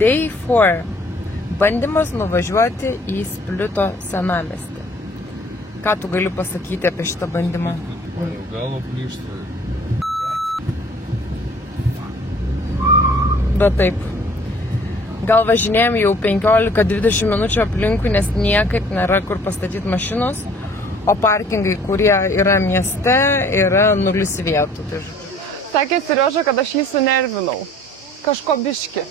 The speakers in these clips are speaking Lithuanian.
Day 4. Bandymas nuvažiuoti į Splito senamiestį. Ką tu gali pasakyti apie šitą bandymą? Galo plyšta. Bet taip. Gal važinėjom jau 15-20 minučių aplinkui, nes niekaip nėra kur pastatyti mašinos, o parkingai, kurie yra mieste, yra 0 vietų. Tai... Sakė Serioža, kad aš jį sunervinau. Kažko biški.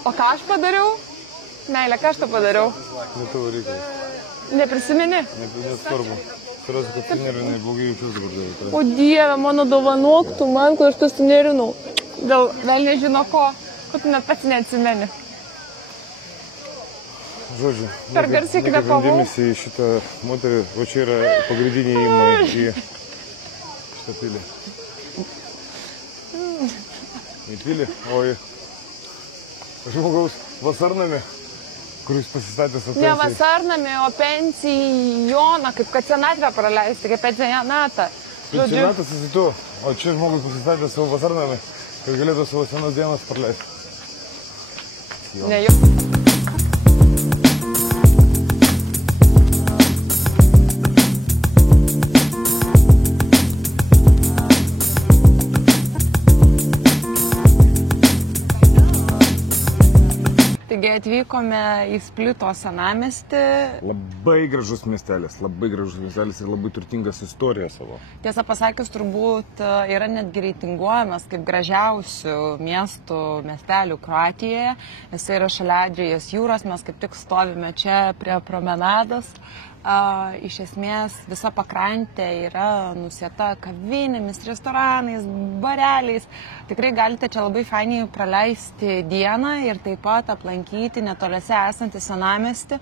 O ką aš padariau? Meilė, ką aš tą padariau? Ne tavo reikalas. Neprisimeni? Nesvarbu. Serioža, kad tu nervinai, blogai jaučiuosi dabar darai. O Dieve, mano dovanok, tu man, kad aš tą sunervinau. Dėl vėl nežino ko, kad tu net pats neatsimeni. Žodžiu, per garsiai kvėpavau. Dėmesį į šitą moterį, o čia yra pagrindiniai įėjimai į šitą pilį. Į pilį, o į žmogaus vasarnamį, kuris pasistatė su pensijai. Ne vasarnamį, o pensijoną, kaip kad senatvę praleisti, kaip pensionatą. Pensionatas esi tu, o čia žmogus pasistatė savo vasarnamį, kad galėtų savo senas dienas praleisti. Ne jau. Taigi atvykome į Splito senamiestį. Labai gražus miestelis ir labai turtingas istorija savo. Tiesą pasakius, turbūt yra netgi reitinguojamas kaip gražiausių miestelių Kroatijoje. Jis yra šalia Adrijos jūros, mes kaip tik stovime čia prie promenados. Iš esmės visa pakrantė yra nusieta kavinėmis, restoranais, bareliais. Tikrai galite čia labai fainiai praleisti dieną ir taip pat aplankyti netoliese esantį senamiestį,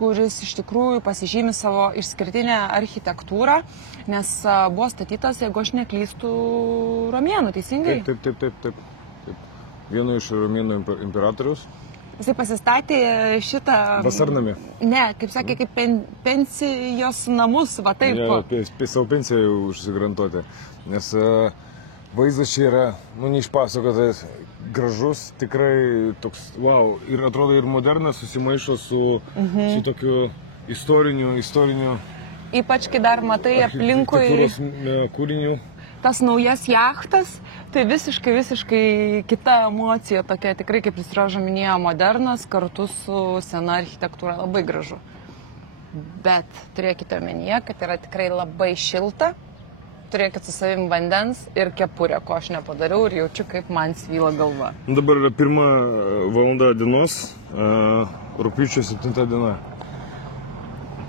kuris iš tikrųjų pasižymi savo išskirtinę architektūrą, nes buvo statytas, jeigu aš neklystu, romėnų, teisingai? Taip. Vienu iš romėnų imperatoriaus. Jisai pasistatė šitą... Vasarnamį. Ne, kaip sakė, kaip pensijos namus, va taip. Ja, savo pensiją jau užsigarantuoti. Nes vaizdas čia yra, neišpasakotas, gražus, tikrai toks, wow. Ir atrodo ir modernas susimaišo su tokiu istoriniu... Ypač, kai dar matai aplinkui... Architektūros kūrinių. Tas naujas jachtas, tai visiškai kita emocija tokia, tikrai, kaip Serioža minėjo, modernas kartu su sena architektūra, labai gražu. Bet turėkite omenyje, kad yra tikrai labai šilta, turėkite su savim vandens ir kepurę, ko aš nepadariau ir jaučiu, kaip man svyla galva. Dabar yra 1 valanda dienos, rugpjūčio 7 diena.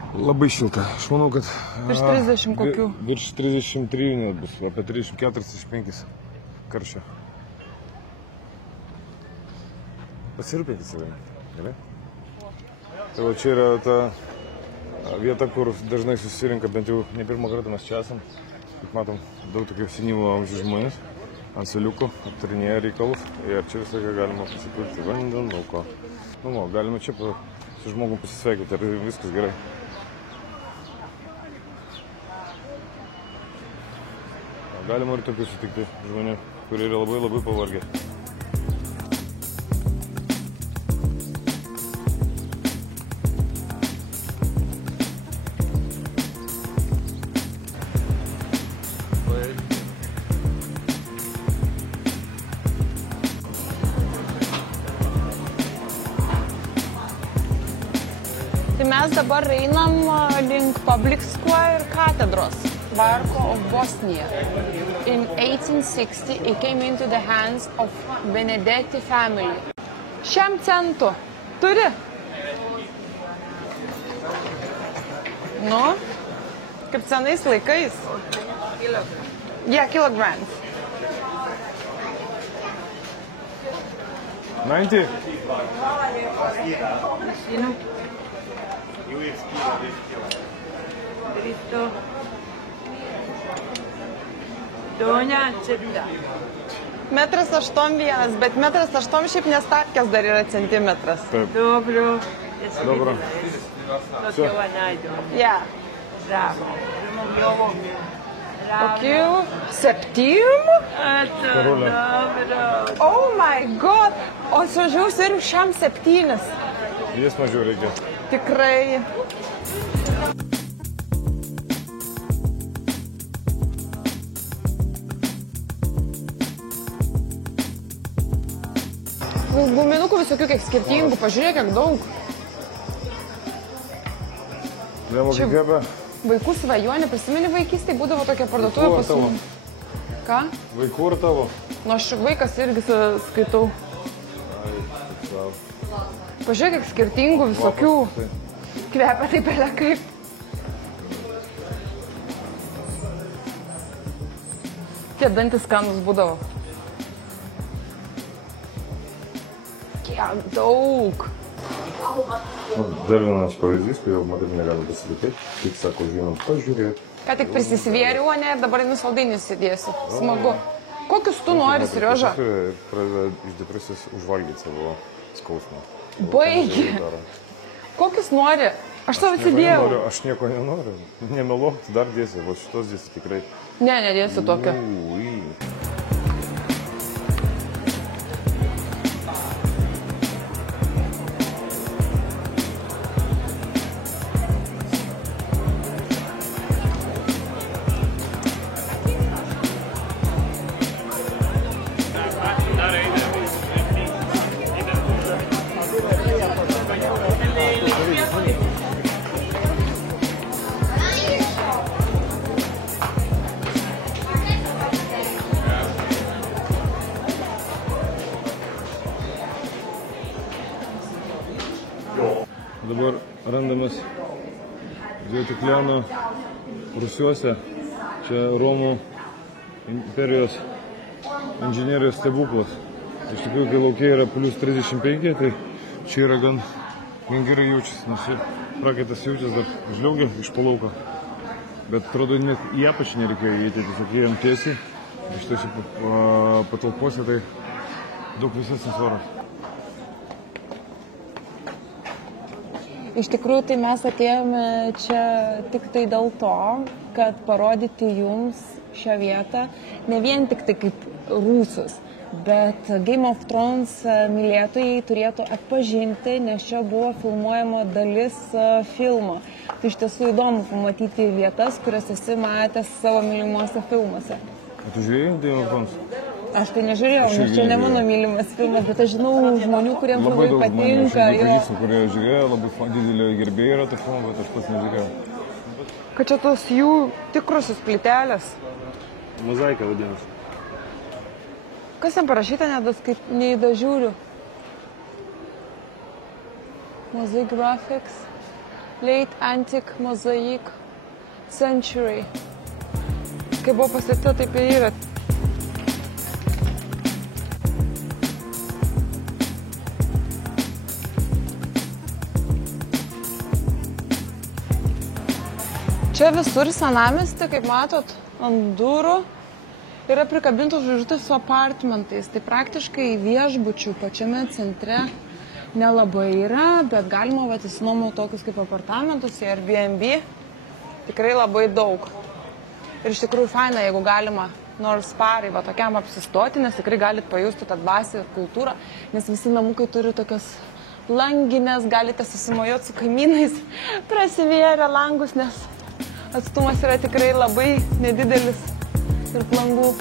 Labai šilta. Aš manau, kad... Virš 30 kokių? Virš 33 net bus, apie 34-35 karščio. Pasirūpėkit savimi, gerai? Tai va čia yra ta vieta, kur dažnai susirinka, bent jau ne pirmą kartą mes čia esam. Kaip matom, daug tokių senyvo amžiaus žmonės ant suoliukų aptarinėja reikalus. Ir čia visą laiką galima pasipilti vandenų. Galima čia su žmogum pasisveikinti, ar viskas gerai. Galima ir tokių sutikti žmonių, kurie yra labai pavargę. Tai mes dabar einam link Public Square katedros. Varko of Bosnia. In 1860 it came into the hands of Benedetti family. Šiam centu turi? Nu, kaip senais laikais. Yeah, kilograms. 90? Metras 8,1, bet metras 8 šiaip nestatkės dar yra centimetras. Dobro. Yeah. Bravo. Kokių? 7? Karolė. Oh my god! O suvažiaus ir šiam 7. Jis mažiau reikia. Tikrai. Guminukų visokių kiek skirtingų, pažiūrėk, kiek daug. Dėl gebe. Vaikų svajonė, prisimeni vaikystėje, būdavo tokia parduotuvė pas mus. Ką? Vaikų ar tavo? Nu, aš vaikas irgi skaitau. Pažiūrėk, kiek skirtingų visokių. Kvepia taip ele kaip. Tie dantis skanus būdavo. Kiek daug. Dar vienas pavyzdys, kai jau moterim negali pasilikėti, tik sako, žinom, pažiūrėti. Ką tik prisisvėriu, o ne, ir dabar einu saldainius įdėsiu. Smagu. Kokius tu nori, Serioža? Ir pradeda iš depresijos užvalgyti savo skausmą. Baigi. Kokius nori? Aš tau atsidėjau. Aš nieko nenoriu. Nemeluok, tu dar dėsi, o šitos dėsi tikrai. Ne, nedėsiu tokio. Dabar randamas Diotikliano Rusiuose, čia Romų imperijos inžinierijos stebuklas. Iš tikrųjų, kai laukiai yra plus 35, tai čia yra gan gerai jaučiasi, nes prakaitas jaučiasi dar žliaugia iš palauko. Bet atrodo, net į apačią nereikėjo įeiti, tiesiog ėjom tiesiai. Iš tiesiog patalpose tai daug visesnis oras. Iš tikrųjų, tai mes atėjome čia tik tai dėl to, kad parodyti jums šią vietą ne vien tik tai kaip Rusus, bet Game of Thrones mylėtojai turėtų atpažinti, nes čia buvo filmuojama dalis filmo. Tai iš tiesų įdomu pamatyti vietas, kurias esi matęs savo mylimuose filmuose. O tu žiūrėjai Game of Thrones? Aš tai nežiūrėjau, nes čia ne mano mylimas filmas, bet aš žinau žmonių, kuriems labai patinka. Labai daug žmonių, kurie žiūrėjo, labai didelė gerbėjai yra to filmo, bet aš pats nežiūrėjau. Kad čia tos jų tikrusios plytelės. Mozaika vadinasi. Kas jam parašyta, neįdažiūriu. Mosaic Graphics, Late Antique Mosaic Century. Kai buvo pastatyta, taip ir yra. Čia visur senamiesty, kaip matot, ant durų yra prikabintos žvaigždutės su apartmentais. Tai praktiškai viešbučių pačiame centre nelabai yra, bet galima išsinuomoti tokius kaip apartamentus, Airbnb. Tikrai labai daug. Ir iš tikrųjų faina, jeigu galima nors parai tokiam apsistoti, nes tikrai galit pajusti tą dvasią ir kultūrą, nes visi namukai turi tokias langinės, galite susimojuoti su kaimynais, prasivėrę langus, nes atstumas yra tikrai labai nedidelis tarp langų.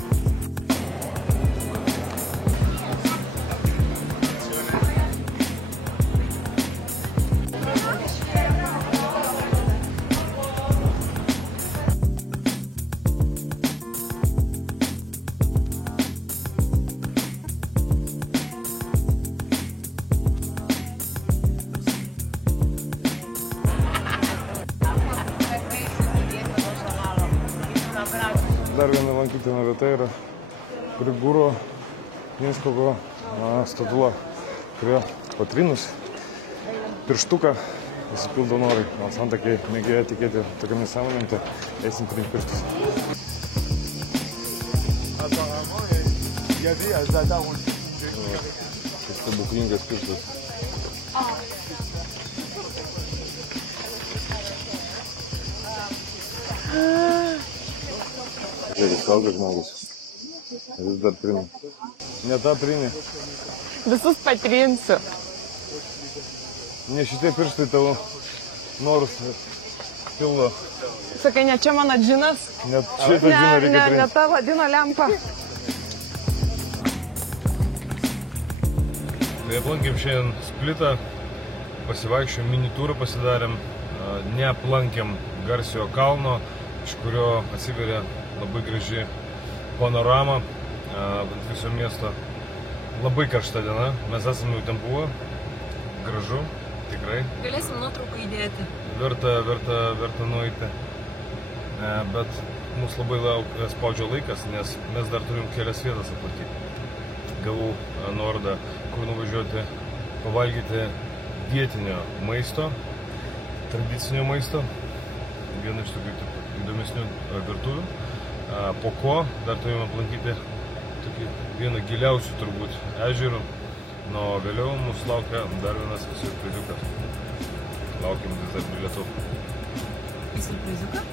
Dar viena lankytina vieta yra Grigūro Minskovo statula, kurie patrynus pirštuką įsipildo norai. Nors antakiai mėgėja tikėti tokiam nesąmonėm, tai eisim trinti pirštus. Tai stebuklingas pirštas. Suaugęs žmogus. Vis dar trini. Ne tą trini. Visus patrinsiu. Ne šitie pirštai tavo norus pildo. Sakai, ne čia mano džinas? Net šitą džiną reikia trinti. Ne ta vadino lempa. Tai aplankėm šiandien Splitą, pasivaikščiojom, mini turą pasidarėm, neaplankėm Garsiojo kalno, iš kurio atsiveria labai graži panorama ant viso miesto. Labai karšta diena, mes esame jau ten buvę, gražu, tikrai. Galėsim nuotrauką įdėti. Verta nueiti, bet mus labai spaudžia laikas, nes mes dar turim kelias vietas aplankyti. Gavau nuorodą, kur nuvažiuoti pavalgyti vietinio maisto, tradicinio maisto, vieną iš tokių įdomesnių virtuvių. Po ko dar turime aplankyti tokį vieną giliausių turbūt ežerų, o vėliau mūsų laukia dar vienas siurpriziukas. Laukiam vis dar bilietų. Siurpriziuką?